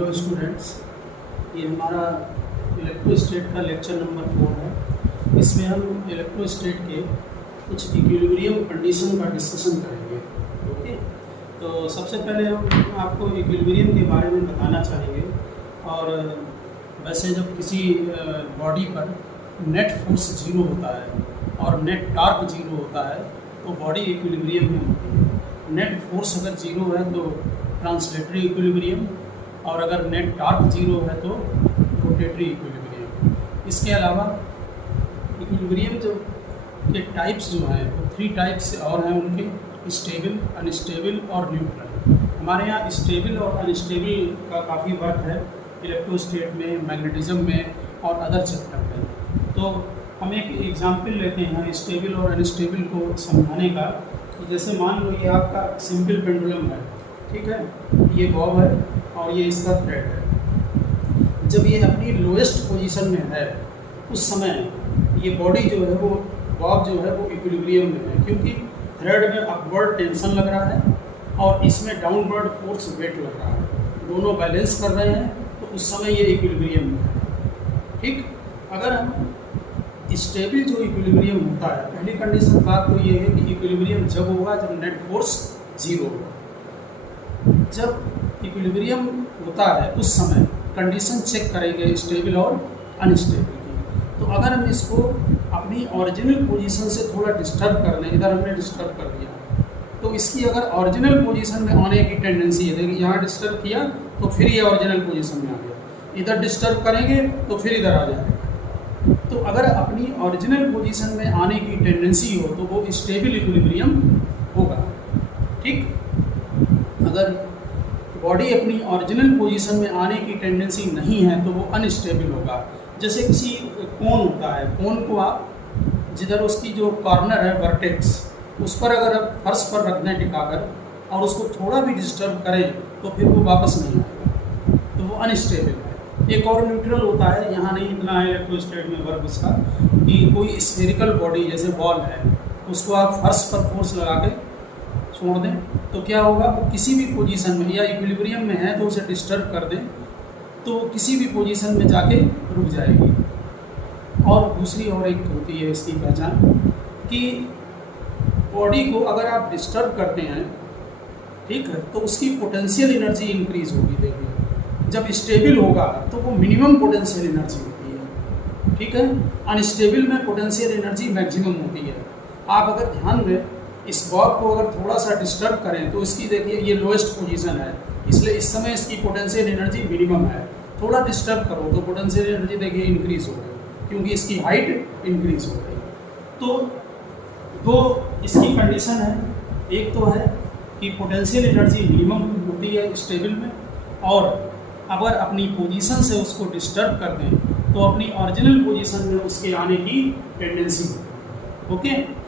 Hello students, ये हमारा इलेक्ट्रोस्टेट का लेक्चर नंबर 4 है। इसमें हम इलेक्ट्रोस्टेट के कुछ इक्विलिब्रियम कंडीशन का डिस्कशन करेंगे। ओके, तो सबसे पहले हम आपको इक्विलिब्रियम के बारे में बताना चाहेंगे। और वैसे जब किसी बॉडी पर नेट फोर्स 0 होता है और नेट टॉर्क 0 होता है तो बॉडी इक्विलिब्रियम में होती है। नेट फोर्स अगर 0 है तो ट्रांसलेटरी इक्विलिब्रियम, और अगर नेट टॉर्क 0 है तो रोटेटरी इक्विलिब्रियम। इसके अलावा इक्विलिब्रियम जो के टाइप्स जो हैं वो 3 टाइप्स और हैं उनके: स्टेबल, अनस्टेबल और न्यूट्रल। हमारे यहाँ स्टेबल और अनस्टेबल का काफ़ी वर्क है इलेक्ट्रोस्टेट में, मैग्नेटिज्म में और अदर चैप्टर में। तो हम एक एग्जाम्पल लेते हैं स्टेबल और अनस्टेबल को समझाने का। तो जैसे मान लो ये आपका सिंपल पेंडुलम है, ठीक है, ये बॉब है और ये इसका थ्रेड है। जब ये अपनी लोएस्ट पोजीशन में है उस समय ये बॉडी जो है वो बॉब जो है वो इक्विलिब्रियम में है, क्योंकि थ्रेड में अपवर्ड टेंशन लग रहा है और इसमें डाउनवर्ड फोर्स वेट लग रहा है, दोनों बैलेंस कर रहे हैं, तो उस समय ये इक्विलिब्रियम में है। ठीक, अगर हम स्टेबल जो इक्विलिब्रियम होता है, पहली कंडीशन बात तो ये है कि इक्विलिब्रियम जब होगा जब नेट फोर्स 0 होगा। जब इक्विलिब्रियम होता है उस समय कंडीशन चेक करेंगे स्टेबल और अनस्टेबल की। तो अगर हम इसको अपनी ओरिजिनल पोजीशन से थोड़ा डिस्टर्ब कर दें, इधर हमने डिस्टर्ब कर दिया, तो इसकी अगर ओरिजिनल पोजीशन में आने की टेंडेंसी है, देखिए यहाँ डिस्टर्ब किया तो फिर ये ओरिजिनल पोजीशन में आ गया, इधर डिस्टर्ब करेंगे तो फिर इधर आ जाएगा। तो अगर अपनी ओरिजिनल पोजीशन में आने की टेंडेंसी हो तो वो स्टेबल इक्विलिब्रियम होगा। ठीक, अगर बॉडी अपनी ओरिजिनल पोजीशन में आने की टेंडेंसी नहीं है तो वो अनस्टेबल होगा। जैसे किसी कोन होता है, कोन को आप जिधर उसकी जो कॉर्नर है वर्टेक्स, उस पर अगर आप फर्श पर रख दें टिकाकर और उसको थोड़ा भी डिस्टर्ब करें तो फिर वो वापस नहीं आएगा, तो वो अनस्टेबल है। एक और न्यूट्रल होता है, यहाँ नहीं इतना है इलेक्ट्रोस्टेट में वर्क उसका, कि कोई स्फेरिकल बॉडी जैसे बॉल है उसको आप फर्श पर फोर्स लगा के छोड़ दें तो क्या होगा, वो किसी भी पोजीशन में या इक्विलिब्रियम में है तो उसे डिस्टर्ब कर दें तो किसी भी पोजीशन में जाके रुक जाएगी। और दूसरी और एक होती है इसकी पहचान कि बॉडी को अगर आप डिस्टर्ब करते हैं, ठीक है, तो उसकी पोटेंशियल एनर्जी इंक्रीज होगी। देखिए जब स्टेबल होगा तो वो मिनिमम पोटेंशियल एनर्जी होती है, ठीक है, अनस्टेबल में पोटेंशियल एनर्जी मैक्सिमम होती है। आप अगर ध्यान दें इस बॉब को अगर थोड़ा सा डिस्टर्ब करें तो इसकी देखिए ये लोएस्ट पोजीशन है, इसलिए इस समय इसकी पोटेंशियल एनर्जी मिनिमम है। थोड़ा डिस्टर्ब करो तो पोटेंशियल एनर्जी देखिए इंक्रीज हो गई, क्योंकि इसकी हाइट इंक्रीज हो गई। तो दो इसकी कंडीशन है, एक तो है कि पोटेंशियल एनर्जी मिनिमम होती है स्टेबल में, और अगर अपनी पोजीशन से उसको डिस्टर्ब कर दें तो अपनी ओरिजिनल पोजीशन में उसके आने की टेंडेंसी होती है। ओके,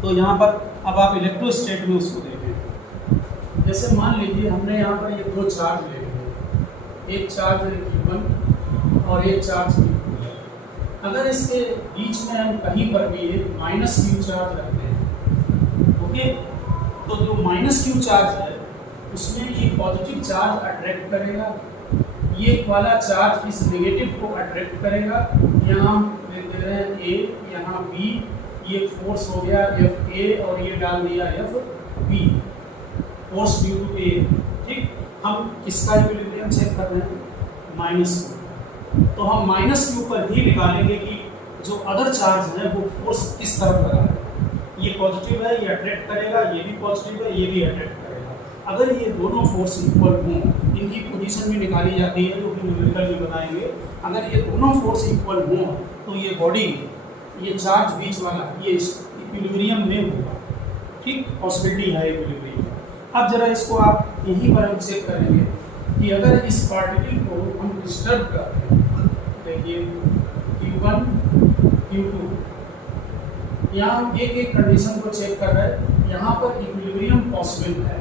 तो यहाँ पर अब आप इलेक्ट्रोस्टेट में उसको देखें। जैसे मान लीजिए हमने यहाँ पर ये 2 चार्ज ले लिए, एक चार्ज Q1 और एक चार्ज Q2 है। अगर इसके बीच में हम कहीं पर भी एक -Q चार्ज रखते हैं, ओके, तो जो -Q चार्ज है उसमें ये पॉजिटिव चार्ज अट्रैक्ट करेगा, ये वाला चार्ज इस नेगेटिव को अट्रैक्ट करेगा। यहाँ लिख दे रहे हैं A, यहाँ B, ये फोर्स हो गया FA और ये डाल दिया FB, force due to A। ठीक, हम किसका इक्विलिब्रियम चेक कर रहे हैं? -Q। तो हम -Q पर ही निकालेंगे कि जो अदर चार्ज है वो फोर्स किस तरफ लगा है। ये पॉजिटिव है, ये अट्रैक्ट करेगा, ये भी पॉजिटिव है, ये भी अट्रैक्ट करेगा। अगर ये दोनों फोर्स इक्वल हों, इनकी पोजीशन भी निकाली जाती है जो कि न्यूमेरिकल में बताएंगे। अगर ये दोनों फोर्स इक्वल हों तो ये बॉडी, ये चार्ज बीच वाला, ये इक्विलिब्रियम में होगा। ठीक, पॉसिबिलिटी है इक्विलिब्रियम। अब जरा इसको आप यहीं पर हम चेक करेंगे कि अगर इस पार्टिकल को हम डिस्टर्ब करते हैं, देखिए Q1 Q2, यहाँ हम एक एक कंडीशन को चेक कर रहे हैं। यहाँ पर इक्विलिब्रियम पॉसिबल है,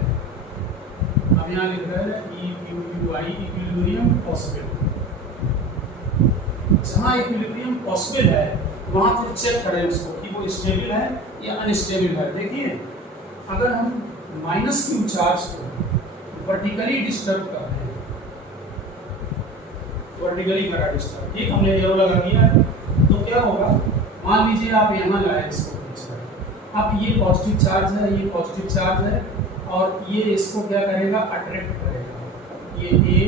अब यहाँ लिख रहे हैं EQI, इक्विलिब्रियम पॉसिबल। जहाँ इक्विलिब्रियम पॉसिबल है वहाँ फिर चेक करें उसको कि वो स्टेबल है या अनस्टेबल है। देखिए अगर हम -Q चार्ज को वर्टिकली डिस्टर्ब करते हैं वर्टिकली करा डिस्टर्ब, ठीक, हमने एरो लगा दिया है। तो क्या होगा, मान लीजिए आप यहाँ लाए इसको, अब ये पॉजिटिव चार्ज है, ये पॉजिटिव चार्ज है, और ये इसको क्या करेगा, अट्रैक्ट करेगा, ये ए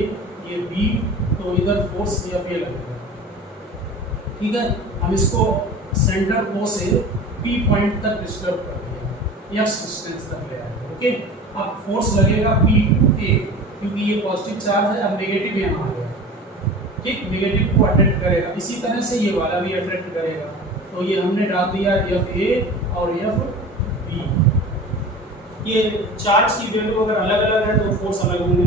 ये बी, तो इधर फोर्स F ये लगेगा, ठीक है। हम इसको सेंटर O से P पॉइंट तक डिस्टर्ब कर दिया, F डिस्टेंस तक ले आए, ओके। अब फोर्स लगेगा P A, क्योंकि ये पॉजिटिव चार्ज है, अब नेगेटिव यहाँ आ गया, ठीक, नेगेटिव को अट्रैक्ट करेगा, इसी तरह से ये वाला भी अट्रैक्ट करेगा। तो ये हमने डाल दिया FA और FB। ये चार्ज की वैल्यू अगर अलग अलग है तो फोर्स अलग होंगे,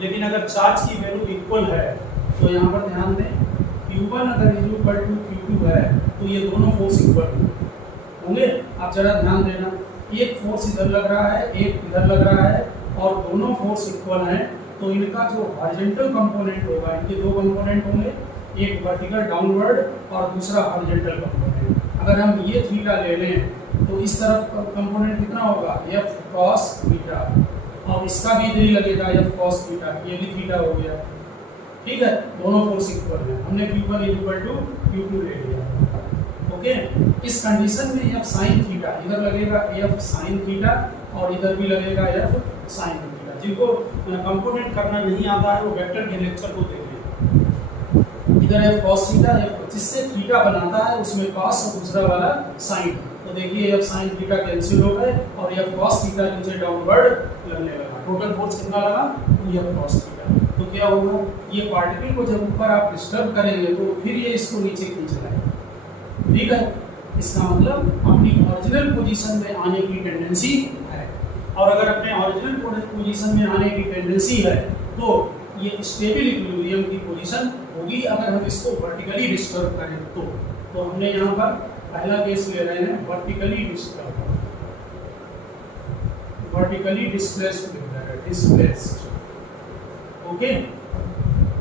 लेकिन अगर चार्ज की वैल्यू इक्वल है तो यहाँ पर ध्यान दें, Q1 अगर इक्वल टू Q2 है तो ये दोनों फोर्स इक्वल होंगे। आप जरा ध्यान देना, एक फोर्स इधर लग रहा है, एक इधर लग रहा है, और दोनों फोर्स इक्वल हैं, तो इनका जो हॉरिजॉन्टल कंपोनेंट होगा, इनके दो कंपोनेंट होंगे, एक वर्टिकल डाउनवर्ड और दूसरा हॉरिजॉन्टल कंपोनेंट। अगर हम ये थीटा ले लें तो इस तरफ कंपोनेंट कितना होगा, F cos थीटा, और इसका भी इधर ही लगेगा F cos थीटा, ये भी थीटा हो गया, ठीक है, दोनों फोर्स इक्वल हैं। हमने Q1 इक्वल टू Q2 ले लिया, ओके। इस कंडीशन में F sin थीटा इधर लगेगा F sin थीटा, और इधर भी लगेगा F sin थीटा। जिनको कंपोनेंट करना नहीं आता है वो वेक्टर के लेक्चर को देखें, इधर F cos थीटा, जिससे थीटा बनाता है उसमें cos और दूसरा वाला sin, तो देखिए F sin थीटा कैंसिल हो गए और F cos थीटा नीचे डाउनवर्ड लगने लगा, टोटल फोर्स कितना लगा, F cos थीटा। तो क्या होगा, ये पार्टिकल को जब ऊपर आप डिस्टर्ब करेंगे तो फिर ये इसको नीचे खींच लाएगा, ठीक है। इसका मतलब अपनी ओरिजिनल पोजीशन में आने की टेंडेंसी है, और अगर अपने ओरिजिनल पोजीशन में आने की टेंडेंसी है तो ये स्टेबल इक्विलिब्रियम की पोजीशन होगी अगर हम इसको वर्टिकली डिस्टर्ब करें तो हमने यहाँ पर पहला केस ले रहे हैं vertically disturb, vertically displaced, okay.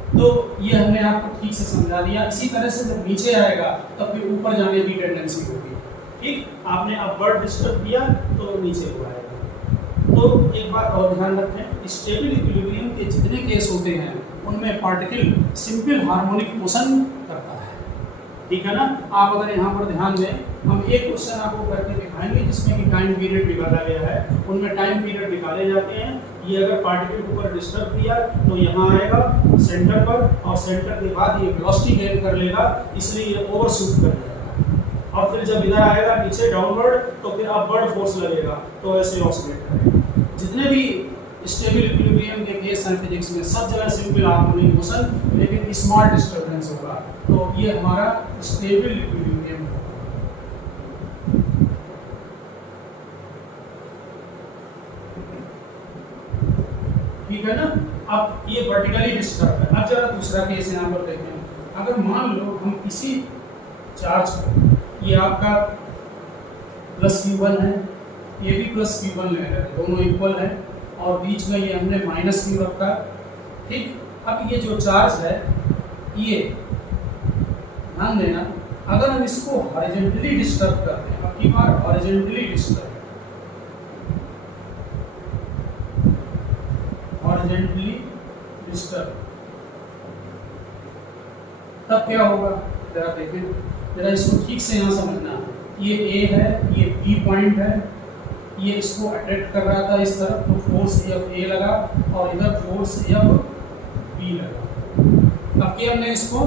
तो ये हमने आपको ठीक से समझा दिया। इसी तरह से जब नीचे आएगा तब फिर ऊपर जाने की टेंडेंसी होगी, ठीक। आपने अपवर्ड डिस्टर्ब किया तो नीचे को आएगा। तो एक बात और ध्यान रखें, स्टेबल इक्विलिब्रियम के जितने केस होते हैं उनमें पार्टिकल सिंपल हार्मोनिक मोशन करता है, ठीक है ना। आप अगर यहाँ पर ध्यान दें, हम एक क्वेश्चन आपको करके दिखाएंगे जिसमें कि टाइम पीरियड निकाला गया है, उनमें टाइम पीरियड निकाले जाते हैं। ये अगर पार्टिकल को ऊपर डिस्टर्ब किया तो यहाँ आएगा सेंटर पर, और सेंटर के बाद ये वेलोसिटी गेन कर लेगा, इसलिए ये ओवरशूट कर जाएगा, और फिर जब इधर आएगा नीचे डाउनवर्ड तो फिर अपवर्ड फोर्स लगेगा, तो ऐसे ऑसिलेट करेगा। जितने भी स्टेबल इक्विलिब्रियम के केस हैं फिजिक्स में सब जगह सिंपल हार्मोनिक मोशन, लेकिन स्मॉल डिस्टर्बेंस होगा, तो ये हमारा स्टेबल इक्विलिब्रियम होगा। ठीक है ना। अब ये वर्टिकली डिस्टर्ब है। अब जरा दूसरा केस यहाँ पर देखें, अगर मान लो हम इसी चार्ज को, ये आपका प्लस Q1 है, ये भी प्लस Q1 ले रहे हैं, दोनों इक्वल है, और बीच में ये हमने माइनस Q रखा, ठीक। अब ये जो चार्ज है ये ध्यान देना, अगर हम इसको हॉरिजॉन्टली डिस्टर्ब करते हैं, अब की बार हॉरिजॉन्टली डिस्टर्ब, हॉरिजॉन्टली डिस्टर्ब, तब क्या होगा, जरा देखें, जरा इसको ठीक से यहाँ समझना। ये A है, ये B पॉइंट है, ये इसको अट्रैक्ट कर रहा था इस तरफ, तो फोर्स F A लगा और इधर फोर्स F B लगा। अब कि हमने इसको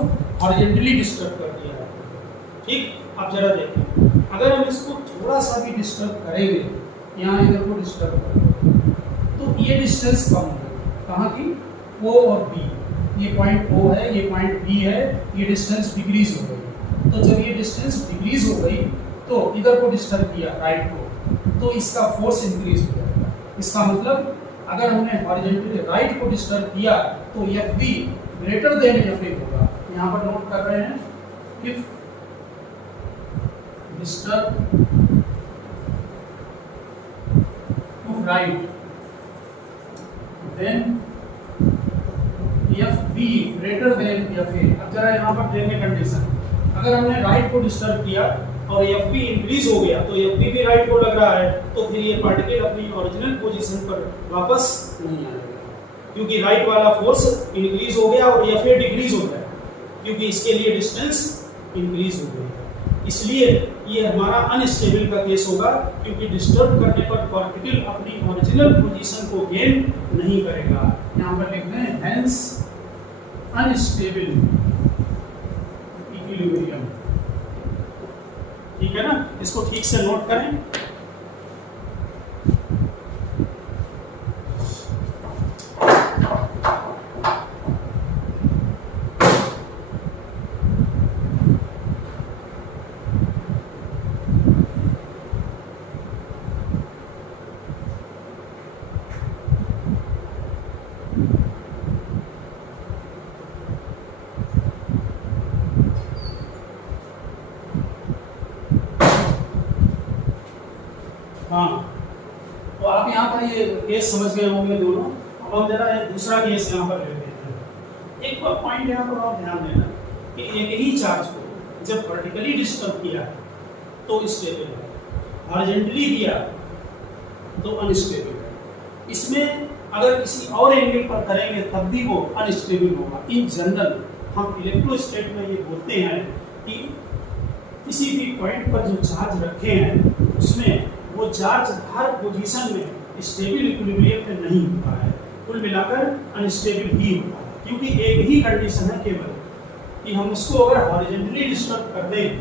हॉरिजॉन्टली डिस्टर्ब कर दिया है, ठीक। अब जरा देखें, अगर हम इसको थोड़ा सा भी डिस्टर्ब करेंगे, यहाँ इधर को डिस्टर्ब करेंगे, तो ये डिस्टेंस कम होगी, कहाँ की, O और B, ये पॉइंट O है, ये पॉइंट B है, ये डिस्टेंस डिक्रीज हो गई। तो जब ये डिस्टेंस डिक्रीज हो गई तो इधर को डिस्टर्ब किया, राइट को, तो इसका फोर्स इंक्रीज हो जाएगा। इसका मतलब अगर हमने हॉरिजॉन्टली राइट को डिस्टर्ब किया तो FB ग्रेटर देन FA होगा। यहाँ पर नोट कर रहे हैं, if disturb to right then FB greater than FA। अब जरा यहाँ पर देखें कंडीशन, अगर हमने राइट को डिस्टर्ब किया और FB इंक्रीज हो गया तो FB भी राइट को लग रहा है, तो फिर ये पार्टिकल अपनी ओरिजिनल पोजीशन पर वापस नहीं आएगा, क्योंकि राइट वाला फोर्स इंक्रीज हो गया और FA डिक्रीज हो गया। क्योंकि इसके लिए डिस्टेंस इंक्रीज हो गई है। इसलिए ये हमारा अनस्टेबल का केस होगा, क्योंकि डिस्टर्ब करने पर पार्टिकल अपनी ओरिजिनल पोजीशन को गेन नहीं करेगा। यहाँ पर लिखते हैं हेंस अनस्टेबल इक्विलिब्रियम। ठीक है ना, इसको ठीक से नोट करें। हाँ, तो आप यहाँ पर ये केस समझ गए होंगे दोनों। अब हम जरा एक दूसरा केस यहाँ पर लेते हैं। एक पॉइंट यहाँ पर आप ध्यान देना कि एक ही चार्ज को जब वर्टिकली डिस्टर्ब किया तो स्टेबल है, हॉरिजॉन्टली किया तो अनस्टेबल है। इसमें अगर किसी और एंगल पर करेंगे तब भी वो अनस्टेबल होगा। इन जनरल हम इलेक्ट्रोस्टैट में ये बोलते हैं कि किसी भी पॉइंट पर जो चार्ज रखे हैं उसमें वो चार्ज हर पोजीशन में स्टेबल इक्विलिब्रियम में नहीं होता है, कुल मिलाकर अनस्टेबल ही होता है। क्योंकि एक ही कंडीशन है केवल कि हम उसको अगर हॉरिजॉन्टली डिस्टर्ब कर दें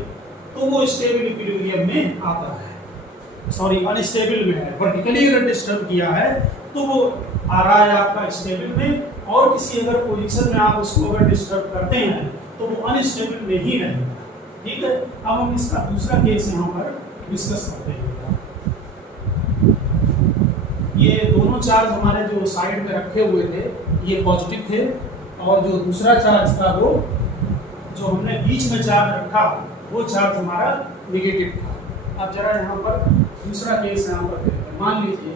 तो वो स्टेबल इक्विलिब्रियम में आता है, सॉरी अनस्टेबल में है। वर्टिकली अगर डिस्टर्ब किया है तो वो आ रहा है आपका स्टेबल में, और किसी अगर पोजीशन में आप उसको अगर डिस्टर्ब करते हैं तो वो अनस्टेबल में ही रहेगा। ठीक है, अब हम इसका दूसरा केस यहाँ पर डिस्कस करते हैं। ये दोनों चार्ज हमारे जो साइड में रखे हुए थे ये पॉजिटिव थे, और जो दूसरा चार्ज था वो जो हमने बीच में चार्ज रखा वो चार्ज हमारा नेगेटिव था। अब जरा यहाँ पर दूसरा केस यहाँ पर देखते हैं। मान लीजिए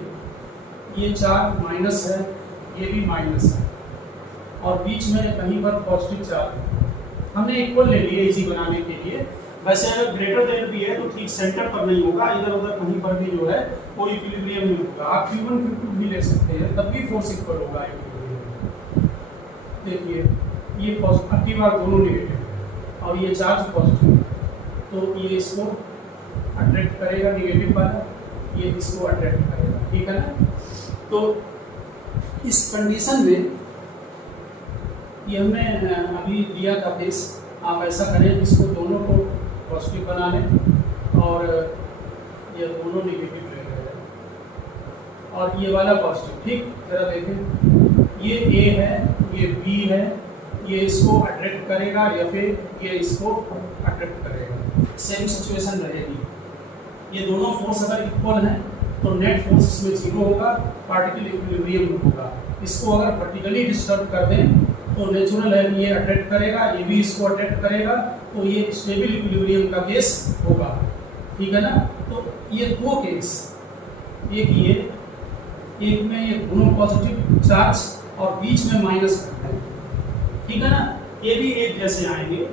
ये चार्ज माइनस है, ये भी माइनस है, और बीच में कहीं पर पॉजिटिव चार्ज है। हमने इक्वल ले लिए इसी बनाने के लिए। वैसे अगर ग्रेटर देन भी है तो ठीक सेंटर पर नहीं होगा, इधर उधर कहीं पर भी जो है कोई इक्विलिब्रियम नहीं होगा। आप Q1 Q2 भी ले सकते हैं, तब भी फोर्स इक्वल होगा इक्विलिब्रियम। देखिए ये पॉजिटिव, अब की बार दोनों नेगेटिव है और ये चार्ज पॉजिटिव है, तो ये इसको अट्रैक्ट करेगा नेगेटिव वाला, ये इसको अट्रैक्ट करेगा। ठीक है ना, तो इस कंडीशन में ये हमने अभी दिया था केस। आप ऐसा करें इसको दोनों को पॉजिटिव बना लें और ये दोनों नेगेटिव ले रहे हैं और ये वाला पॉजिटिव। ठीक, जरा देखें, ये ए है, ये बी है, ये इसको अट्रैक्ट करेगा या फिर ये इसको अट्रैक्ट करेगा, सेम सिचुएशन रहेगी। ये दोनों फोर्स अगर इक्वल हैं तो नेट फोर्स इसमें जीरो होगा, पार्टिकल इक्विलिब्रियम होगा। इसको अगर वर्टिकली डिस्टर्ब कर दें तो नेचुरल है कि ये अट्रैक्ट करेगा, ये भी इसको अट्रैक्ट करेगा, तो ये स्टेबल इक्विलिब्रियम का केस होगा। ठीक है ना, तो ये दो केस, एक में ये दोनों पॉजिटिव चार्ज और बीच में माइनस करते हैं। ठीक है ना, ये भी एक जैसे आएंगे।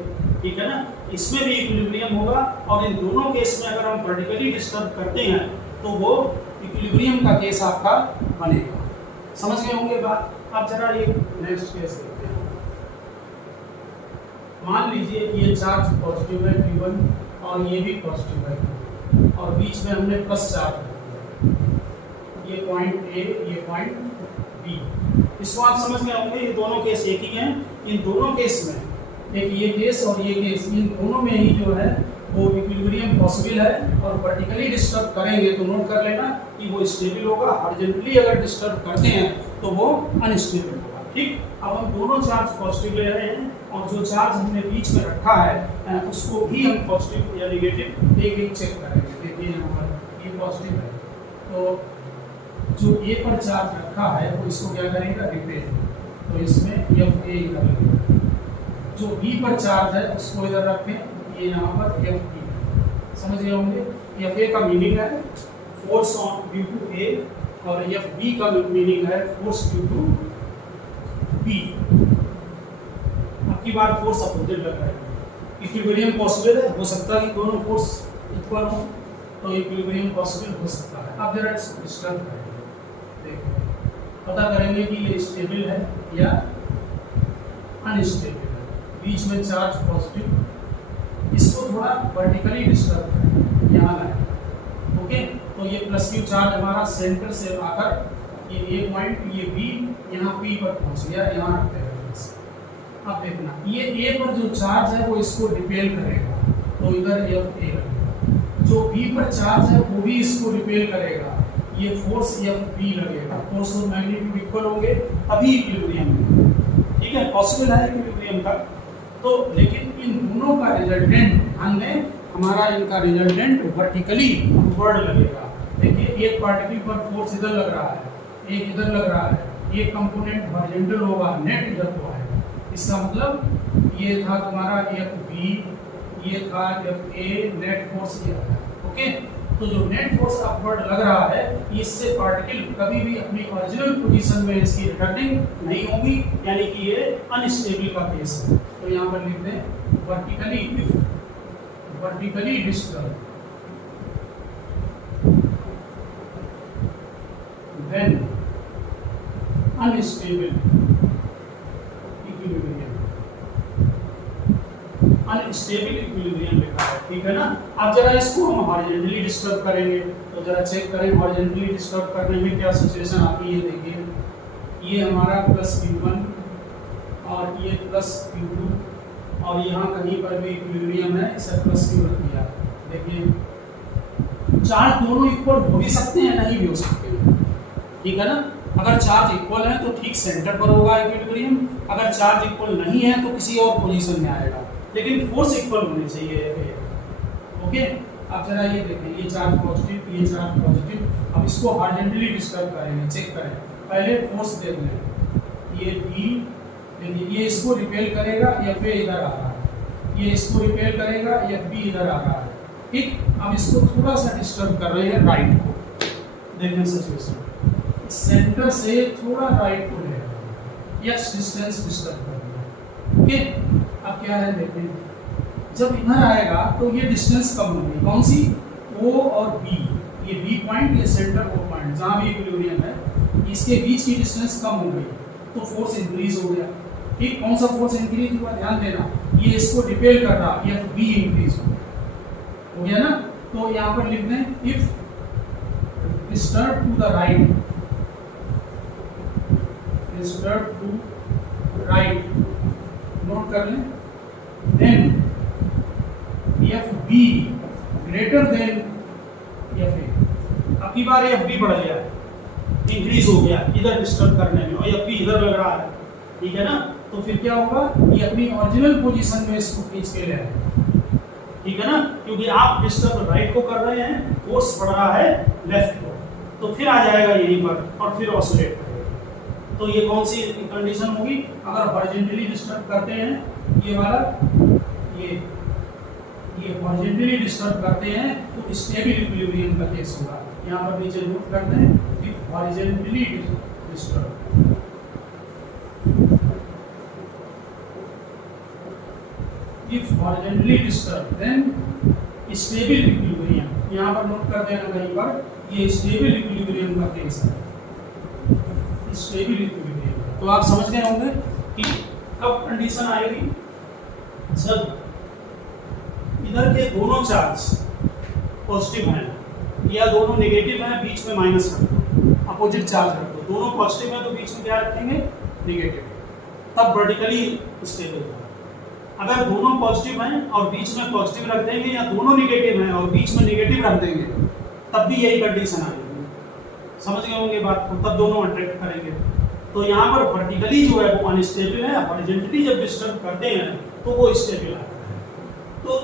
ठीक है ना, इसमें भी इक्विलिब्रियम होगा, और इन दोनों केस में अगर हम वर्टिकली डिस्टर्ब करते हैं तो वो इक्विलिब्रियम का केस आपका बनेगा। समझ गए होंगे बात। अब जरा ये नेक्स्ट केस देखते हैं। मान लीजिए ये चार्ज पॉजिटिव है Q1 और ये भी पॉजिटिव है, और बीच में हमने प्लस चार्ज रखा, ये पॉइंट ए, ये पॉइंट बी। इसको आप समझ गए होंगे, ये दोनों केस एक ही हैं। इन दोनों केस में, एक ये केस और ये केस, इन दोनों में ही जो है वो इक्विलिब्रियम पॉसिबल है। और वर्टिकली डिस्टर्ब करेंगे तो नोट कर लेना कि वो स्टेबल होगा, हॉरिजॉन्टली अगर डिस्टर्ब करते हैं तो वो अनस्टेबल होगा। ठीक, अब हम दोनों चार्ज पॉजिटिव ले रहे हैं, और जो चार्ज हमने बीच में रखा है उसको भी हम पॉजिटिव या नेगेटिव एक एक चेक करेंगे। देखिए यहाँ पर ये पॉजिटिव है, तो जो ए पर चार्ज रखा है वो इसको क्या करेगा, रिपेल, तो इसमें एफ ए इधर लगेगा। जो बी पर चार्ज है उसको इधर रखें, ये यहाँ पर एफ बी। समझ गए होंगे, एफ ए का मीनिंग है फोर्स ऑन ड्यू टू ए, और एफ बी का मीनिंग है फोर्स ड्यू टू बी। अब की बार फोर्स अपोजिट लग रहा है। इक्विलिब्रियम पॉसिबल है, हो सकता है कि दोनों फोर्स इक्वल हो, तो इक्विलिब्रियम पॉसिबल हो सकता है। अब जरा इसको डिस्टर्ब करेंगे, देखिए पता करेंगे कि ये स्टेबल है या अनस्टेबल है। बीच में चार्ज पॉजिटिव, इसको थोड़ा वर्टिकली डिस्टर्ब करें, यहाँ लाए। ओके, तो ये प्लस क्यू चार्ज हमारा सेंटर से आकर ये ए पॉइंट, ये बी यहाँ पी पर पहुँच गया, यहाँ रखते हैं। अब देखना ये ए पर जो चार्ज है वो इसको रिपेल करेगा, तो इधर एफ ए लगेगा। जो बी पर चार्ज है वो भी इसको रिपेल करेगा, ये फोर्स एफ बी लगेगा। फोर्स और मैग्नीट्यूड इक्वल होंगे तभी इक्विलिब्रियम, ठीक है, पॉसिबल है इक्विलिब्रियम का। तो लेकिन इन दोनों का रिजल्टेंट ध्यान दें, हमारा इनका रिजल्टेंट वर्टिकली अपवर्ड लगेगा। देखिए एक पार्टिकल पर फोर्स इधर लग रहा है, एक इधर लग रहा है, एक कंपोनेंट हॉरिजॉन्टल होगा, नेट इधर को आएगा। इसका मतलब ये था तुम्हारा एफ बी, ये था एफ ए, नेट फोर्स ये था। ओके, तो जो नेट फोर्स अपवर्ड लग रहा है, इससे पार्टिकल कभी भी अपनी ओरिजिनल पोजीशन में इसकी रिटर्निंग नहीं होगी, यानी कि ये अनस्टेबल का केस है। तो यहाँ पर लिख दें vertically, if vertically disturb then unstable equilibrium, unstable equilibrium लिखा है, ठीक है ना। अब जरा इसको हम हॉरिजॉन्टली डिस्टर्ब करेंगे, तो जरा चेक करें हॉरिजॉन्टली डिस्टर्ब करने में क्या सिचुएशन आती है। देखिए ये हमारा प्लस Q1 और ये प्लस Q2 और यहाँ कहीं पर भी इक्विलिब्रियम है, इसे प्लस Q रख दिया। देखिए चार्ज दोनों इक्वल हो भी सकते हैं, नहीं भी हो सकते हैं, ठीक है ना। अगर चार्ज इक्वल है तो ठीक सेंटर पर होगा इक्विलिब्रियम, अगर चार्ज इक्वल नहीं है तो किसी और पोजीशन में आएगा, लेकिन फोर्स इक्वल होनी चाहिए। ओके, अब जरा ये देखें, ये चार्ज पॉजिटिव, ये चार्ज पॉजिटिव। अब इसको हॉरिजॉन्टली डिस्टर्ब करेंगे, चेक करें, पहले फोर्स देख लें। ये बी, देखिए ये इसको रिपेल करेगा, एफ ए इधर आ रहा है, ये इसको रिपेल करेगा, एफ बी इधर आ रहा है, ठीक। अब इसको थोड़ा सा डिस्टर्ब कर रहे हैं राइट को, देखें सिचुएशन, सेंटर से थोड़ा राइट को ले एक्स डिस्टेंस डिस्टर्ब कर दिया। ओके, अब क्या है देखें, जब इधर आएगा तो ये डिस्टेंस कम होगी, कौन सी, ओ और बी, ये बी पॉइंट, ये सेंटर ओ पॉइंट, जहाँ भी इक्विलिब्रियम है, इसके बीच की डिस्टेंस कम हो गई, तो फोर्स इंक्रीज हो गया, ठीक। कौन सा फोर्स इंक्रीज हुआ, ध्यान देना, ये इसको रिपेल कर रहा, एफ बी इंक्रीज हो गया ना। तो यहाँ पर लिख दें if disturb to the right, disturb to right, note कर लें, then F B greater than F A. अब की बार एफ बी बढ़ गया, इंक्रीज हो गया इधर डिस्टर्ब करने में, और एफ बी इधर लग रहा है, ठीक है ना। तो फिर क्या होगा, ये अपनी ओरिजिनल पोजीशन में इसको खींच के ले आएगा, ठीक है ना, क्योंकि आप डिस्टर्ब राइट को कर रहे हैं, फोर्स बढ़ रहा है लेफ्ट को, तो फिर आ जाएगा यहीं पर और फिर ऑसिलेट करेगा। तो ये कौन सी कंडीशन होगी, अगर हॉरिजॉन्टली डिस्टर्ब करते हैं, ये वाला, ये हॉरिजॉन्टली डिस्टर्ब करते हैं तो स्टेबल इक्विलिब्रियम का केस होगा। यहाँ पर नीचे नोट करते हैं कि horizontally disturb, if horizontally disturbed then stable equilibrium, यहाँ पर नोट कर देना कहीं पर, ये स्टेबल इक्विलिब्रियम का केस है, स्टेबल इक्विलिब्रियम। तो आप समझ गए होंगे कि कब कंडीशन आएगी, जब इधर के दोनों चार्ज पॉजिटिव हैं या दोनों नेगेटिव हैं, बीच में माइनस रख दो, अपोजिट चार्ज रख दो, दोनों पॉजिटिव हैं तो बीच में क्या रखेंगे, नेगेटिव, तब वर्टिकली स्टेबल होगा। अगर दोनों पॉजिटिव हैं और बीच में पॉजिटिव रख देंगे, या दोनों नेगेटिव हैं और बीच में नेगेटिव रख देंगे, तब भी यही कंडीशन आएगी। समझ गए होंगे बात को, तब दोनों अट्रैक्ट करेंगे। तो यहाँ पर वर्टिकली जो है वो अनस्टेबल है, हॉरिजॉन्टली जब डिस्टर्ब करते हैं तो वो स्टेबल आता है। तो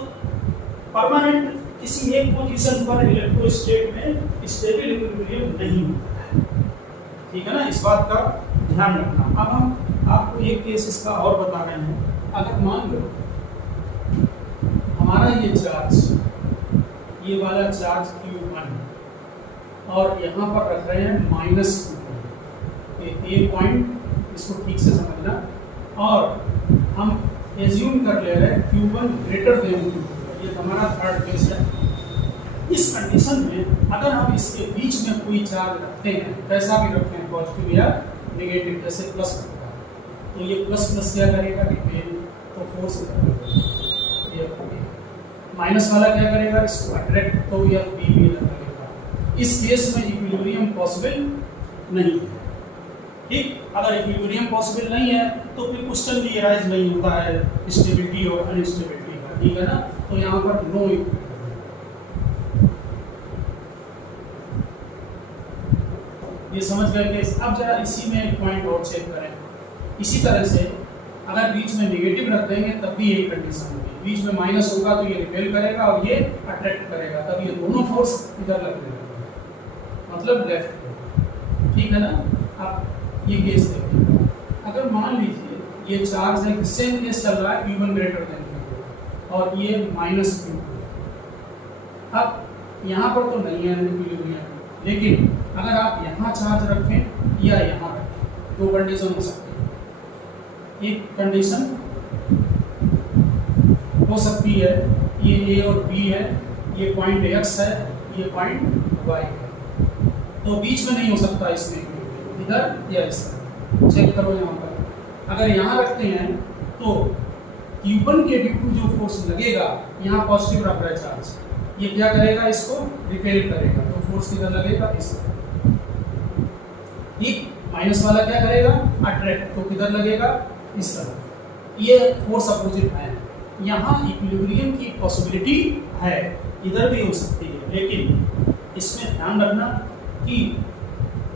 परमानेंट किसी एक पोजीशन पर इलेक्ट्रोस्टेट में स्टेबल इक्विलिब्रियम नहीं होता है, ठीक है ना, इस बात का ध्यान रखना। अब हम आपको एक केस इसका और बता रहे हैं। अगर मान लो हमारा ये चार्ज, ये वाला चार्ज Q1 और यहाँ पर रख रहे हैं माइनस Q1, ए पॉइंट, इसको ठीक से समझना, और हम एज्यूम कर ले रहे हैं Q1 ग्रेटर देन Q2, ये हमारा थर्ड केस है। इस कंडीशन में अगर हम इसके बीच में कोई चार्ज रखते हैं, कैसा भी रखते हैं, पॉजिटिव या नेगेटिव, जैसे प्लस रखता है, तो ये प्लस प्लस क्या करेगा, रिपेल, तो फोर्स इधर लगेगा। माइनस वाला क्या करेगा, इसको अट्रैक्ट, तो एफ बी भी इधर लगेगा। इस केस में इक्विलिब्रियम पॉसिबल नहीं है। ठीक, अगर इक्विलिब्रियम पॉसिबल नहीं है तो फिर क्वेश्चन भी अराइज नहीं होता है स्टेबिलिटी और अनस्टेबिलिटी का, ठीक है ना। तो यहाँ पर नो इक्विलिब्रियम। ये समझ गए केस। अब जरा इसी में एक पॉइंट और चेक करें। इसी तरह से अगर बीच में नेगेटिव रख देंगे तब भी एक कंडीशन होगी, बीच में माइनस होगा तो ये रिपेल करेगा और ये अट्रैक्ट करेगा, तब ये दोनों फोर्स इधर लगने लगेगा, मतलब लेफ्ट को, ठीक है ना। अब ये केस देखिए, अगर मान लीजिए ये चार्ज है, सेम केस चल रहा है, Q1 ग्रेटर देन Q2 और ये माइनस Q2। अब यहाँ पर तो नहीं है इक्विलिब्रियम, लेकिन अगर आप यहाँ चार्ज रखें या यहाँ रखें, दो कंडीशन हो सकती है। एक कंडीशन हो सकती है ये A और B है, ये पॉइंट X है, ये पॉइंट Y है, तो बीच में नहीं हो सकता इसमें, इधर या इस तरह। चेक करो यहाँ पर, अगर यहाँ रखते हैं तो Q1 के ड्यू जो फोर्स लगेगा, यहाँ पॉजिटिव रख रहा है चार्ज, ये क्या करेगा, इसको रिपेल करेगा, तो फोर्स किधर लगेगा, इस तरह। ठीक, माइनस वाला क्या करेगा, अट्रैक्ट, तो किधर लगेगा, इस तरह। ये फोर्स अपोजिट है। यहाँ इक्विलिब्रियम की पॉसिबिलिटी है, इधर भी हो सकती है, लेकिन इसमें ध्यान रखना कि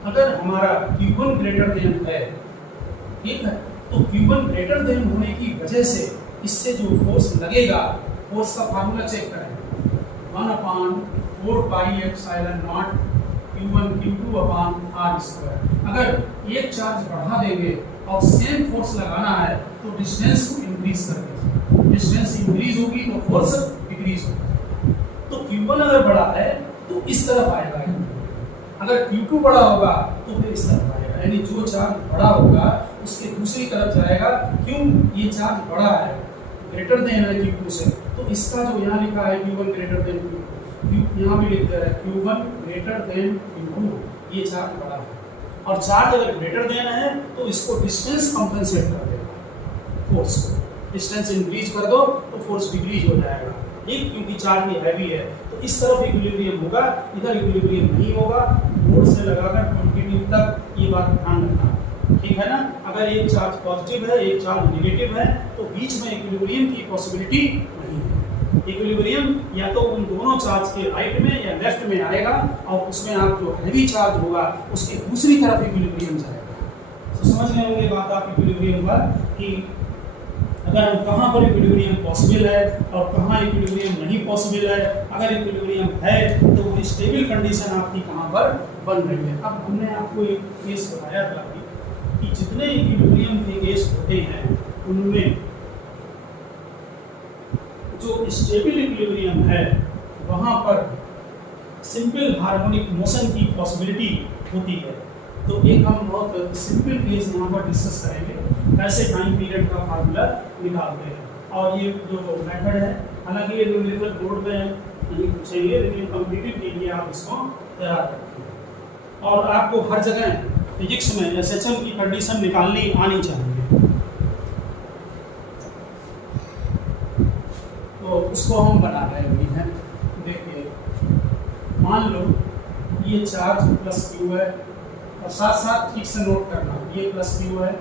अगर हमारा Q1 ग्रेटर देन है, ठीक है, तो Q1 ग्रेटर देन होने की वजह से इससे जो फोर्स लगेगा, फोर्स का फार्मूला चेक करें, 1/4 pi epsilon not Q1 Q2 upon R square. अगर एक चार्ज बढ़ा देंगे और सेम फोर्स लगाना है तो डिस्टेंस को इंक्रीज करके, डिस्टेंस इंक्रीज होगी तो फोर्स डिक्रीज होगा। तो Q1 अगर बड़ा है तो इस तरफ आएगा, अगर Q2 बड़ा होगा तो फिर इस तरफ आएगा, यानी जो चार्ज बड़ा होगा उसके दूसरी तरफ जाएगा। क्यों, ये चार्ज बड़ा है, ग्रेटर देन है Q2 से, तो इसका जो यहाँ लिखा है Q1 ग्रेटर देन Q2, यहाँ भी लिख दिया है Q1 ग्रेटर देन Q2, ये चार्ज बड़ा है। और चार्ज अगर ग्रेटर देन है तो इसको डिस्टेंस कंपनसेट कर देगा, फोर्स को डिस्टेंस इंक्रीज कर दो तो फोर्स डिक्रीज हो जाएगा, ठीक, क्योंकि चार्ज भी हैवी है। तो इस तरफ इक्विलिब्रियम होगा, इधर इक्विलिब्रियम नहीं होगा। नोड से लगाकर क्वांटिटी तक ये बात ध्यान रखना, ठीक है ना। अगर एक चार्ज पॉजिटिव है, एक चार्ज नेगेटिव है, तो बीच में इक्विलिब्रियम की पॉसिबिलिटी नहीं है। इक्विलिब्रियम या तो उन दोनों चार्ज के राइट में या लेफ्ट में आएगा, और उसमें आप जो हैवी चार्ज होगा उसके दूसरी तरफ इक्विलिब्रियम जाएगा। तो समझ गए होंगे बात आप इक्विलिब्रियम का, कि अगर कहाँ पर इक्विलिब्रियम पॉसिबल है और कहाँ इक्विलिब्रियम नहीं पॉसिबल है। अगर इक्विलिब्रियम है तो वो स्टेबल कंडीशन आपकी कहाँ पर बन रही है। अब हमने आपको एक केस बताया था कि जितने इक्विलिब्रियम के केस होते हैं उनमें जो स्टेबल इक्विलिब्रियम है वहाँ पर सिंपल हार्मोनिक मोशन की पॉसिबिलिटी होती है। तो एक हम बहुत सिंपल केस यहाँ पर डिस्कस करेंगे, कैसे टाइम पीरियड का फार्मूला निकालते हैं। और ये जो मेथड है, हालांकि ये न्यूमेरिकल बोर्ड में नहीं पूछेंगे, लेकिन कॉम्पिटिटिव के लिए आप इसको तैयार रखें। और आपको हर जगह फिजिक्स में SHM की कंडीशन निकालनी आनी चाहिए, तो उसको हम बना रहे हैं। देखिए, मान लो ये चार्ज प्लस Q है, और साथ साथ ठीक से नोट करना, ये प्लस Q है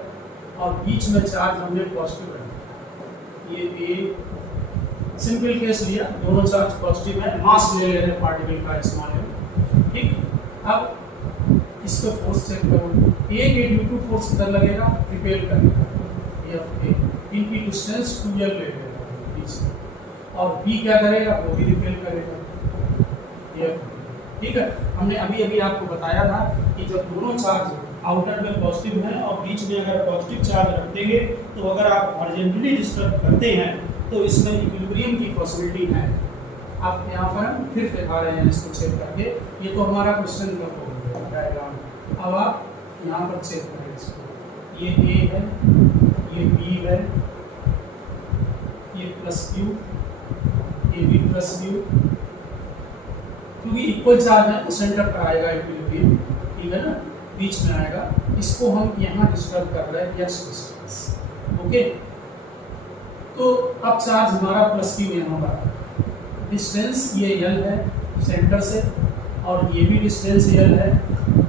और बीच में चार्ज हमने पॉजिटिव रखा, ये A सिंपल केस लिया, दोनों चार्ज पॉजिटिव है, मास ले रहे हैं पार्टिकल का इस मामले में, ठीक। अब इस पे फोर्स चेक करो, A के ड्यू टू फोर्स किधर लगेगा, रिपेल करेगा, इनकी डिस्टेंस 2L ले लेगा बीच में, और B क्या करेगा, वो भी रिपेल करेगा, ठीक है। हमने अभी अभी आपको बताया था कि जब दोनों चार्ज आउटर में पॉजिटिव हैं और बीच में अगर पॉजिटिव चार्ज रख देंगे, तो अगर आप हॉरिजॉन्टली डिस्टर्ब करते हैं तो इसमें इक्विलिब्रियम की पॉसिबिलिटी है। आप यहाँ पर हम फिर दिखा रहे हैं इसको चेक करके, ये तो हमारा क्वेश्चन का डायग्राम। अब आप यहाँ पर चेक करें इसको, ये A है, ये B है, ये प्लस Q, ये भी प्लस Q, क्योंकि इक्वल चार्ज है तो सेंटर पर आएगा इक्विलिब्रियम, ठीक है ना, बीच में आएगा। इसको हम यहाँ डिस्टर्ब कर रहे हैं x डिस्टेंस, ओके। तो अब चार्ज हमारा प्लस क्यू यहाँ पर, डिस्टेंस ये एल है सेंटर से और ये भी डिस्टेंस एल है।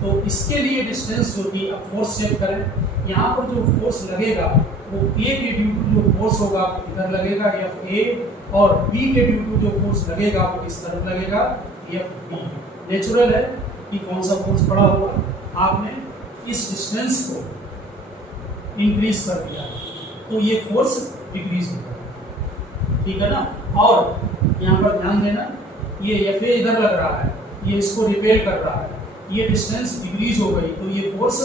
तो इसके लिए डिस्टेंस जो कि अब फोर्स चेक करें, यहाँ पर जो फोर्स लगेगा वो ए के ड्यू टू जो फोर्स होगा इधर लगेगा एफ ए, और बी के ड्यू टू जो फोर्स लगेगा वो इस तरफ लगेगा एफ बी। नेचुरल है कि कौन सा फोर्स पड़ा होगा, आपने इस डिस्टेंस को इंक्रीज कर दिया तो ये फोर्स डिक्रीज होगा, ठीक है ना। और यहाँ पर ध्यान देना, ये एफ ए इधर लग रहा है, ये इसको रिपेल कर रहा है, ये डिस्टेंस डिक्रीज हो गई तो ये फोर्स,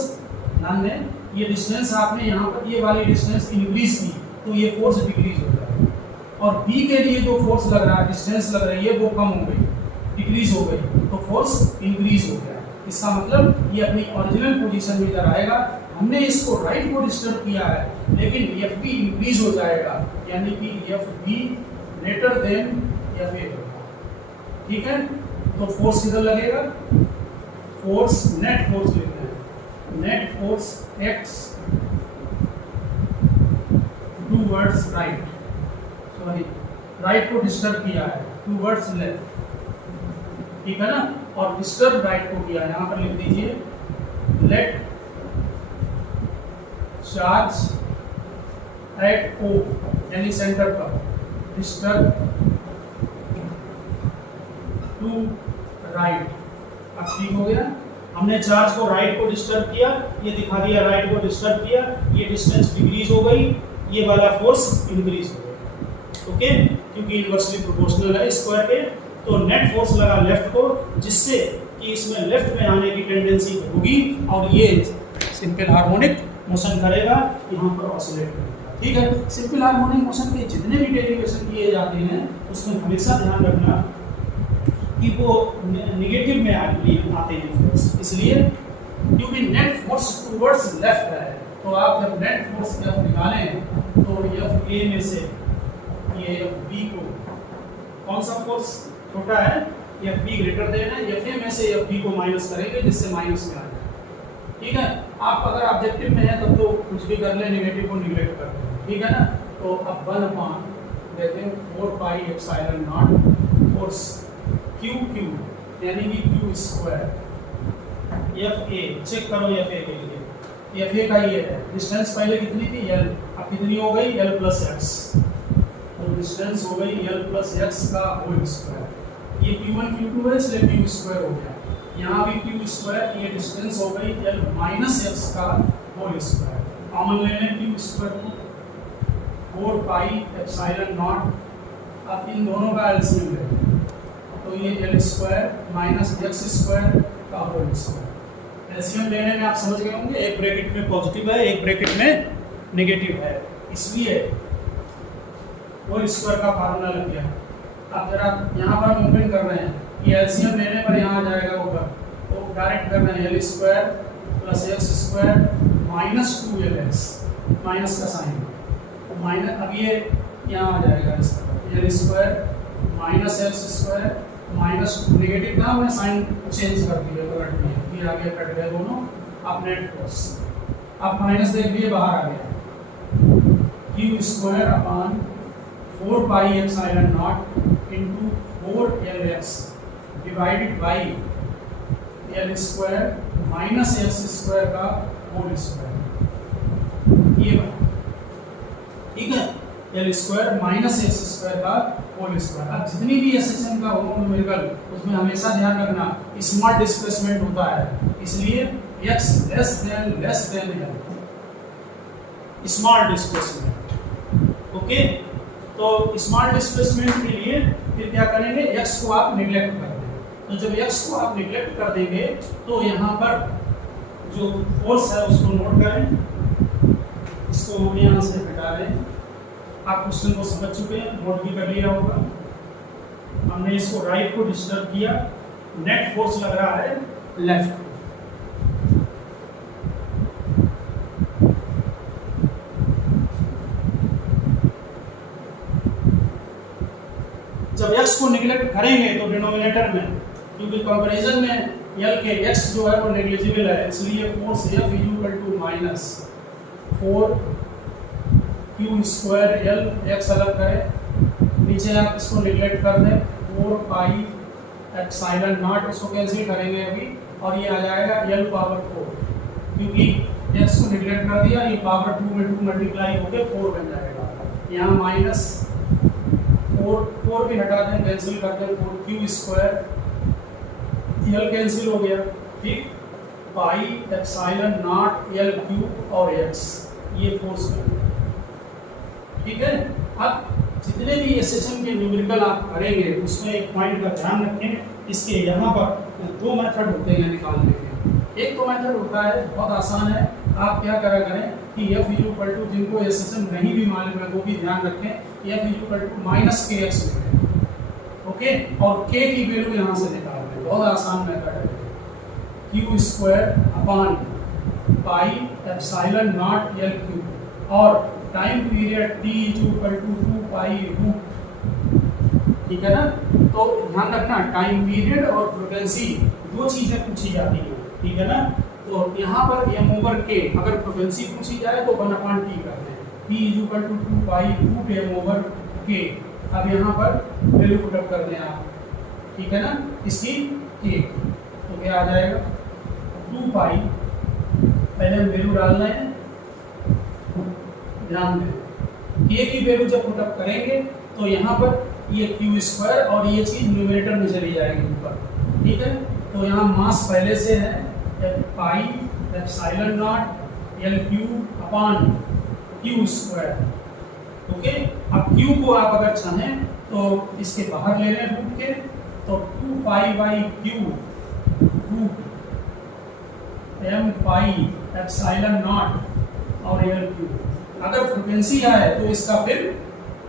ध्यान दें, ये डिस्टेंस आपने यहाँ पर ये वाली डिस्टेंस इंक्रीज की तो ये फोर्स डिक्रीज हो जाएगा। और बी के लिए जो फोर्स लग रहा है, डिस्टेंस लग रही है वो कम हो गई, डिक्रीज हो गई, तो फोर्स इंक्रीज हो गया। इसका मतलब ये अपनी ओरिजिनल पोजीशन में इधर आएगा। हमने इसको राइट को डिस्टर्ब किया है लेकिन एफ बी इंक्रीज हो जाएगा, यानी कि F B greater than F ए, ठीक है। तो फोर्स किधर लगेगा, फोर्स नेट फोर्स लिखना है, net force x towards right, sorry right को डिस्टर्ब किया है टूवर्ड्स लेफ्ट, ठीक है ना। और डिस्टर्ब राइट को किया, यहाँ पर लिख दीजिए लेट चार्ज एट ओ यानी सेंटर पर डिस्टर्ब टू राइट। अब ठीक हो गया, हमने चार्ज को राइट को डिस्टर्ब किया, ये दिखा दिया राइट को डिस्टर्ब किया, ये डिस्टेंस डिक्रीज हो गई, ये वाला फोर्स इंक्रीज हो गया, ओके, क्योंकि इनवर्सली प्रोपोर्शनल है स्क्वायर के। तो नेट फोर्स लगा लेफ्ट को, जिससे कि इसमें लेफ्ट में आने की टेंडेंसी होगी और ये सिंपल हार्मोनिक मोशन करेगा, यहाँ पर ऑसिलेट करेगा, ठीक है। सिंपल हार्मोनिक मोशन के जितने भी डेरिवेशन किए जाते हैं उसमें हमेशा ध्यान रखना कि वो नेगेटिव में आते हैं फोर्स, इसलिए क्योंकि नेट फोर्स टूवर्ड्स लेफ्ट है। तो आप जब नेट फोर्स एफ निकालें तो एफ ए में से ये एफ बी को, कौन सा फोर्स छोटा है, एफ बी ग्रेटर देन है, एफ ए में से एफ बी को माइनस करेंगे जिससे माइनस में आ जाए, ठीक है। आप अगर ऑब्जेक्टिव में है तब तो कुछ भी कर ले, नेगेटिव को निगलेक्ट कर दें, ठीक है ना। तो अब 1 देते हैं 4 pi epsilon not force q q यानी कि q square F A, check करो एफ ए के लिए, एफ ए का ये है डिस्टेंस पहले कितनी थी एल, अब कितनी हो गई एल प्लस एक्स, तो डिस्टेंस हो गई एल प्लस एक्स का होल स्क्वायर, ये Q1 Q2 है इसलिए Q स्क्वायर हो गया, यहाँ भी Q स्क्वायर, ये डिस्टेंस हो गई L माइनस एक्स का होल स्क्वायर, कॉमन ले लें Q स्क्वायर को 4 पाई एप्सिलॉन नॉट, अब इन दोनों का एलसीएम ले लें तो ये L square minus x square का होल स्क्वायर। एलसीएम लेने में आप समझ गए होंगे, एक ब्रैकेट में पॉजिटिव है एक ब्रैकेट में नेगेटिव है, इसलिए होल स्क्वायर का फार्मूला लग गया। अब जरा यहाँ पर मूवमेंट कर रहे हैं कि एलसीएम लेने पर यहाँ आ जाएगा ऊपर, तो डायरेक्ट कर रहे हैं L square plus x square minus 2LX, minus का साइन तो माइनस, अब ये यहाँ आ जाएगा इस तरह L square minus x square minus 2, negative था मैं साइन चेंज कर दिया पलट दिया, फिर आगे कट गए दोनों, अब नेट फोर्स, अब माइनस देख लिए बाहर आ गया, Q square upon 4 pi epsilon not into 4LX divided by L square minus x square का होल स्क्वायर, ये बना, ठीक है, L square minus x square का होल स्क्वायर। अब जितनी भी सेक्शन का हो न्यूमेरिकल उसमें हमेशा ध्यान रखना स्मॉल डिस्प्लेसमेंट होता है, इसलिए x less than L, small displacement, okay. तो स्मॉल डिस्प्लेसमेंट के लिए फिर क्या करेंगे, x को आप निगलेक्ट कर देंगे, तो जब x को आप निगलेक्ट कर देंगे तो यहाँ पर जो फोर्स है उसको नोट करें, इसको हम यहाँ से हटा दें। आप क्वेश्चन को समझ चुके हैं, नोट भी कर लिया होगा, हमने इसको राइट को डिस्टर्ब किया, नेट फोर्स लग रहा है लेफ्ट, जब x को निगलेक्ट करेंगे तो डिनोमिनेटर में, क्योंकि कंपैरिजन में L के x जो है वो नेग्लिजिबल है, इसलिए force F equal to minus 4 q square l x अलग करें, नीचे आप इसको निगलेक्ट कर दें 4 पाई एप्सिलॉन नॉट, उसको कैंसिल करेंगे अभी और ये आ जाएगा एल पावर 4, क्योंकि एक्स को निगलेक्ट कर दिया, ये पावर 2 में 2 मल्टीप्लाई होकर 4 बन जाएगा। यहाँ माइनस 4 भी हटा दें, कैंसिल कर दें 4 क्यू स्क्वायर एल कैंसिल हो गया, ठीक, पाई एप्सिलॉन नॉट एल क्यूब और एक्स, ये फोर्स बन, ठीक है। अब जितने भी एसएसएम के न्यूमेरिकल आप करेंगे उसमें एक पॉइंट का ध्यान रखें, इसके यहाँ पर दो मेथड होते हैं निकालने के। एक तो मेथड होता है बहुत आसान है, आप क्या करा करें कि एफ इक्वल टू, जिनको एसएसएम नहीं भी मालूम है वो भी ध्यान रखें, एफ इक्वल टू माइनस के एक्स लिखें, ओके, और के की वैल्यू यहाँ से निकाल दें, बहुत आसान मेथड है। Q square upon pi epsilon naught L cube और time period T equal to 2 pi root, ठीक है ना। तो ध्यान रखना टाइम पीरियड और फ्रीक्वेंसी दो चीजें पूछी जाती हैं, ठीक है ना। तो यहाँ पर एम ओवर के अगर फ्रीक्वेंसी पूछी जाए तो 1/t कर दें, t equal to 2 pi root m over k. अब यहाँ पर वैल्यू पुटअप कर दें आप, ठीक है ना, इसकी के, तो क्या आ जाएगा 2 पाई, पहले हम वैल्यू डाल रहे हैं, ध्यान दें के की वैल्यू जब पुटअप करेंगे तो यहाँ पर ये क्यू स्क्वायर और ये चीज न्यूमरेटर में चली जाएगी ऊपर, ठीक है। तो यहाँ मास पहले से है पाई एप्सिलॉन नॉट एल क्यूब अपान क्यू स्क्वायर, ओके। अब क्यू को आप अगर चाहें तो इसके बाहर ले लें रूट के, तो 2 pi by q root m pi epsilon not और एल क्यूब। अगर फ्रीक्वेंसी आए तो इसका फिर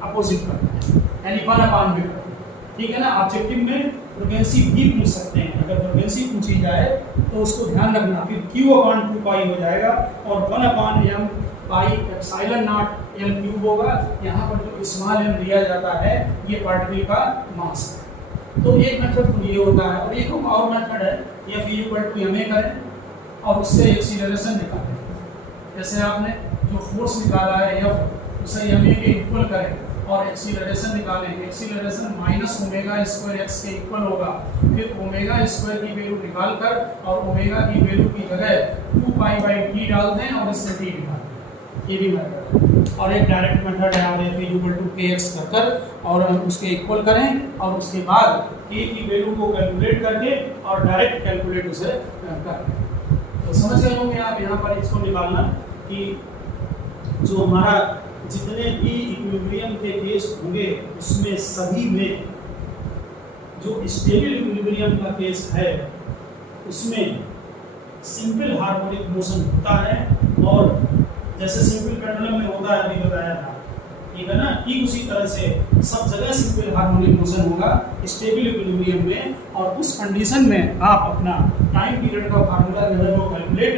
अपोजिट करना है, यानी 1/, ठीक है ना। ऑब्जेक्टिव में फ्रीक्वेंसी भी पूछ सकते हैं, अगर फ्रीक्वेंसी पूछी जाए तो उसको ध्यान रखना, फिर q अपान 2 पाई हो जाएगा और 1/m पाई एप्सिलॉन नॉट एल क्यूब होगा। यहाँ पर जो स्मॉल m दिया जाता है ये पार्टिकल का मास है। तो एक मेथड तो ये होता है, और एक और मेथड है f इक्वल टू ma करें और उससे एक्सीलरेशन निकालें। जैसे आपने जो फोर्स निकाला है f, उसे ma के इक्वल करें और एक्सीलरेशन निकालें, acceleration minus omega square x के इक्वल होगा। फिर ओमेगा स्क्वायर की वैल्यू निकाल कर और ओमेगा की वैल्यू की जगह 2 पाई बाई टी डाल दें और इससे टी निकाल दें, ये भी मेथड है। और एक डायरेक्ट मेथड है, और एफ इक्वल टू के एक्स कर और उसके इक्वल करें और उसके बाद के की वैल्यू को कैलकुलेट करके और डायरेक्ट कैलकुलेट उसे कर दें। तो समझ गए होंगे आप यहाँ पर इसको निकालना कि जो हमारा जितने भी इक्विलिब्रियम के केस होंगे उसमें सभी में जो स्टेबल इक्विलिब्रियम का केस है उसमें सिंपल हार्मोनिक मोशन होता है, और जैसे सिंपल पेंडुलम में होता है अभी बताया था, ठीक है ना, ठीक उसी तरह से सब जगह सिंपल हार्मोनिक मोशन होगा स्टेबल इक्विलिब्रियम में। और उस कंडीशन में आप अपना टाइम पीरियड का फार्मूला जो है वो कैलकुलेट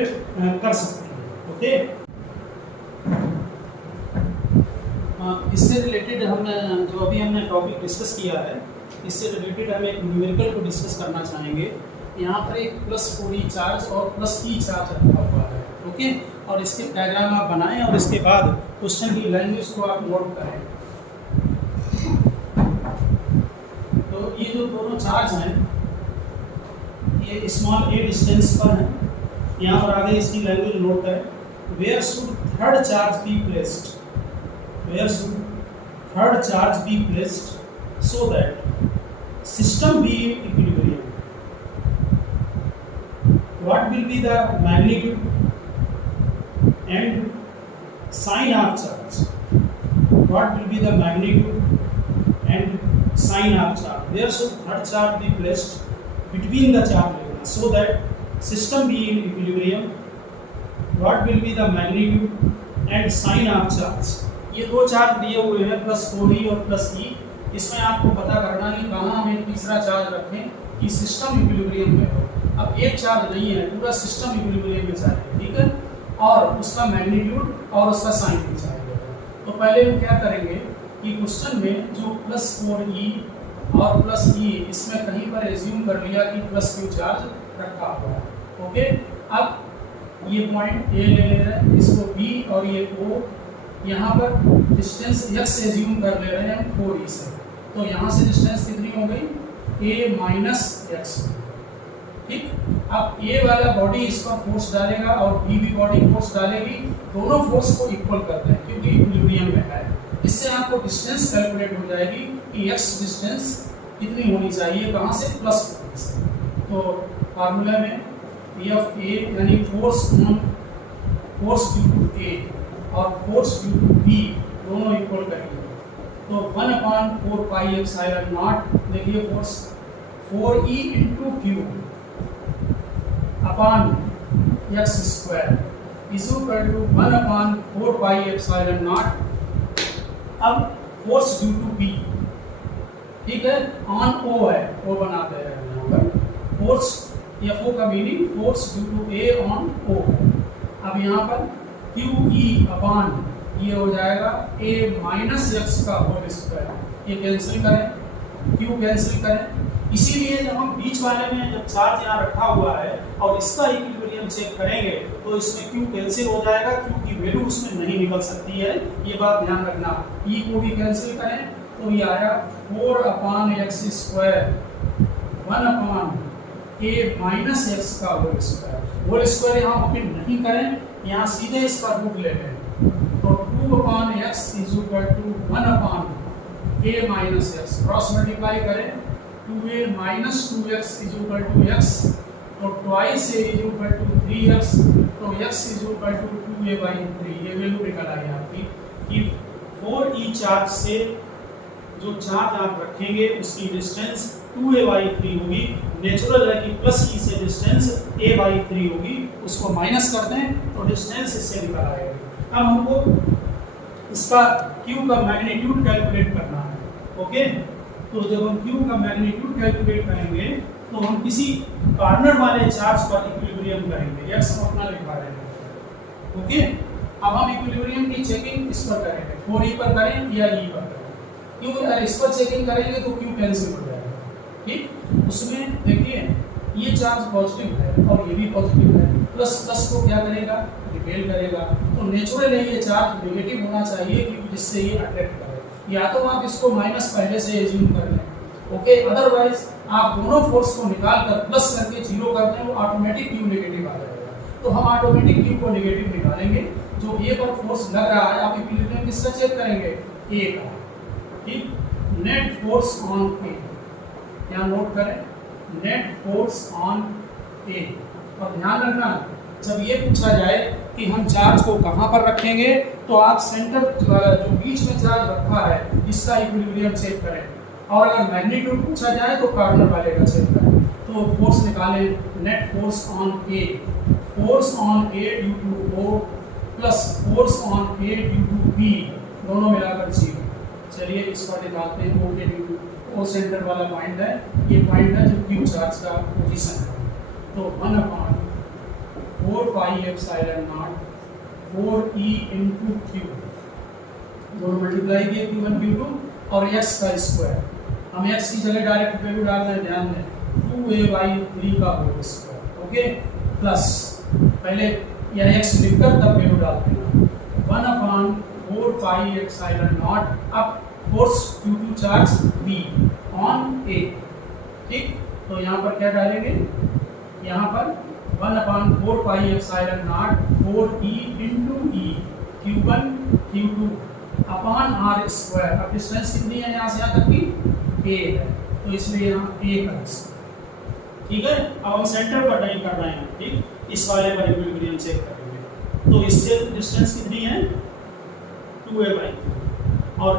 कर सकते हैं, ओके। इससे रिलेटेड हमने जो अभी हमने टॉपिक डिस्कस किया है, इससे रिलेटेड हम एक न्यूमेरिकल को डिस्कस करना चाहेंगे। यहाँ पर एक +4e चार्ज और +e चार्ज रखा हुआ है, ओके। और इसके डायग्राम आप बनाएं और इसके बाद क्वेश्चन की लैंग्वेज को आप नोट करें। तो ये जो दोनों चार्ज हैं ये स्मॉल a डिस्टेंस पर हैं। यहाँ पर आगे इसकी लैंग्वेज नोट करें। Where should third charge be placed, where should third charge be placed so that system be in equilibrium? What will be the magnitude and sign of charge? What will be the magnitude and sign of charge? Where should third charge be placed between the charge so that system be in equilibrium? What will be the magnitude and sign of charge? ये दो charge दिए हुए हैं +4e और +e। इसमें आपको पता करना है कहाँ हमें तीसरा चार्ज रखें कि सिस्टम इक्विलिब्रियम में हो। अब एक चार्ज नहीं है, पूरा सिस्टम इक्विलिब्रियम में चाहिए, ठीक है, और उसका मैग्नीट्यूड और उसका साइन भी चाहिए। तो पहले हम क्या करेंगे कि क्वेश्चन में जो +4e और +e इसमें कहीं पर एज्यूम कर लिया कि +q चार्ज रखा हुआ है, ओके। अब ये पॉइंट ए ले रहे हैं, इसको बी और ये ओ यहाँ पर डिस्टेंस x एज्यूम कर ले रहे हैं हम 4e से, तो यहाँ से डिस्टेंस कितनी हो गई a माइनस एक्स। ठीक, अब a वाला बॉडी इस पर फोर्स डालेगा और b भी बॉडी फोर्स डालेगी, दोनों फोर्स को इक्वल करते हैं क्योंकि इक्विलिब्रियम में है। इससे आपको डिस्टेंस कैलकुलेट हो जाएगी कि x डिस्टेंस कितनी होनी चाहिए, कहाँ से, प्लस से। तो फार्मूला में F A यानी फोर्स ड्यू टू A और फोर्स ड्यू टू B दोनों इक्वल करेंगे, तो 1/4 पाई एप्सिलॉन नॉट, देखिए force 4E into q upon x square is equal to 1/4 pi epsilon not. अब फोर्स ड्यू टू B, ठीक है, on O है, O बनाते हैं यहाँ पर, फोर्स FO का meaning force due to A on O है। अब यहाँ पर QE अपॉन ये हो जाएगा A माइनस x का होल स्क्वायर, ये कैंसिल करें, Q कैंसिल करें। इसीलिए जब हम बीच वाले में जब चार्ज यहाँ रखा हुआ है और इसका इक्विलिब्रियम चेक करेंगे तो इसमें Q कैंसिल हो जाएगा, Q की वैल्यू उसमें नहीं निकल सकती है, ये बात ध्यान रखना। E को भी कैंसिल करें तो ये आया 4/x square 1/A minus x का होल स्क्वायर। होल स्क्वायर यहाँ ओपन नहीं करें, यहाँ सीधे इसका रूट ले लें, तो 2/x is equal to 1/A minus x, cross multiply करें 2A minus 2x is equal to x, तो twice A is equal to 3x, तो x is equal to 2A/3, ये वैल्यू निकल आई आपकी कि 4e चार्ज से जो चार्ज आप रखेंगे उसकी डिस्टेंस 2A/3 होगी। नेचुरल है कि प्लस ई से डिस्टेंस A/3 होगी, उसको माइनस कर दें तो डिस्टेंस इससे निकल आएगी। अब हमको इसका Q का मैग्नीट्यूड कैलकुलेट करना है, ओके। तो जब हम Q का मैग्नीट्यूड कैलकुलेट करेंगे तो हम किसी कॉर्नर वाले चार्ज पर इक्विलिब्रियम करेंगे, x हम अपना लिखा रहे हैं, ओके। अब हम इक्विलिब्रियम की चेकिंग इस पर करेंगे, 4e पर करें या e पर करें, क्योंकि अगर इस पर चेकिंग करेंगे तो Q कैंसिल हो जाएगा, ठीक। उसमें देखिए ये चार्ज पॉजिटिव है और ये भी पॉजिटिव है, प्लस प्लस को क्या करेगा, रिपेल करेगा, तो नेचुरल है ये चार्ज नेगेटिव होना चाहिए क्योंकि जिससे ये अट्रैक्ट करे। या तो आप इसको माइनस पहले से एज्यूम कर लें, ओके, अदरवाइज आप दोनों फोर्स को निकाल कर प्लस करके जीरो कर दें, वो ऑटोमेटिक Q नेगेटिव आ जाएगा। तो हम ऑटोमेटिक Q को नेगेटिव निकालेंगे, जो A पर फोर्स लग रहा है, आप इक्विलिब्रियम किसका चेक करेंगे, A का, ठीक। नेट फोर्स ऑन A, यहाँ नोट करें, नेट फोर्स ऑन A, और ध्यान रखना जब ये पूछा जाए कि हम चार्ज को कहाँ पर रखेंगे तो आप सेंटर जो बीच में चार्ज रखा है इसका इक्विलिब्रियम चेक करें, और अगर मैग्नीट्यूड पूछा जाए तो कॉर्नर वाले का चेक करें। तो फोर्स निकालें, net force on A, force on A due to O plus force on A due to B, दोनों मिलाकर 0। चलिए इस पर निकालते हैं, O के ड्यू टू O सेंटर वाला पॉइंट है, ये पॉइंट है जो Q चार्ज का पोजीशन है, तो 1/4 pi epsilon not 4e into Q, दोनों मल्टीप्लाई किए Q1 Q2 और x का स्क्वायर, हम x की जगह डायरेक्ट वैल्यू डाल रहे हैं, ध्यान दें 2A/3 का होल स्क्वायर, ओके, प्लस पहले यह x लिखकर तब वैल्यू डालते हैं 1/4 पाई एप्सिलॉन नॉट, अब force Q2 charge B on A, ठीक। तो यहाँ पर क्या डालेंगे, यहाँ पर 1/4 pi epsilon not 4e into E Q1 Q2 upon R square. अब डिस्टेंस कितनी है यहाँ से यहाँ तक की A है, तो इसलिए यहाँ A का स्क्वायर, ठीक है। अब हम सेंटर पर नहीं कर रहे हैं, ठीक, इस वाले पर इक्विलिब्रियम चेक करेंगे, तो इससे डिस्टेंस कितनी है 2A/3 और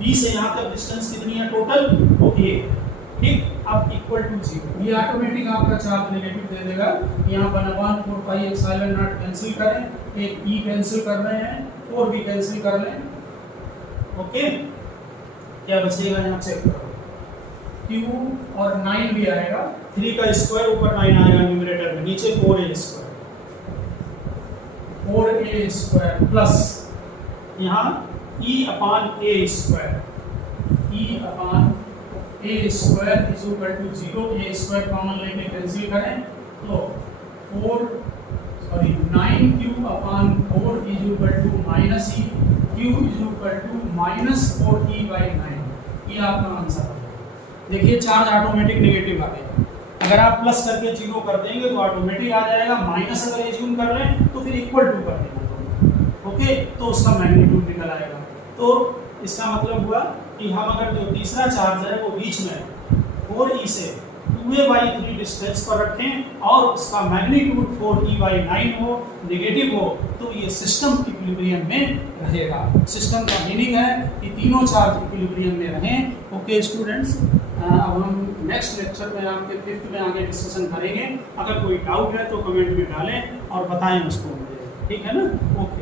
B से यहाँ तक डिस्टेंस कितनी है टोटल, वो A, ठीक। अब इक्वल टू 0, ये ऑटोमेटिक आपका चार्ज नेगेटिव दे देगा। यहाँ 1/4 पाई एप्सिलॉन नॉट कैंसिल करें, एक E कैंसिल कर रहे हैं, 4 भी कैंसिल कर लें, ओके। क्या बचेगा यहाँ चेक करो, Q और 9 भी आएगा, 3 का स्क्वायर ऊपर 9 आएगा न्यूमरेटर में, नीचे 4A स्क्वायर प्लस यहाँ E/A square, E/A square is equal to 0, A square common लेके कैंसिल करें तो 4 sorry 9q/4 is equal to minus e, q is equal to -4e/9। ये आपका आंसर है। देखिए चार्ज ऑटोमेटिक नेगेटिव आ गया। अगर आप प्लस करके 0 कर देंगे तो ऑटोमेटिक आ जाएगा, माइनस अगर एज्यूम कर रहे हैं तो फिर इक्वल टू कर देना। ओके, तो उसका मैग्नीट्यूड निकल आएगा। तो इसका मतलब हुआ कि हम अगर जो तीसरा चार्ज है वो बीच में 4e से 2a/3 डिस्टेंस पर रखें और उसका मैग्नीट्यूड 4e/9 हो, नेगेटिव हो, तो ये सिस्टम इक्विलिब्रियम में रहेगा। सिस्टम का मीनिंग है कि तीनों चार्ज इक्विलिब्रियम में रहें। ओके स्टूडेंट्स, अब हम नेक्स्ट लेक्चर में आपके 5th में आगे डिस्कशन करेंगे। अगर कोई डाउट है तो कमेंट में डालें और बताएं उसको मुझे, ठीक है ना। ओके।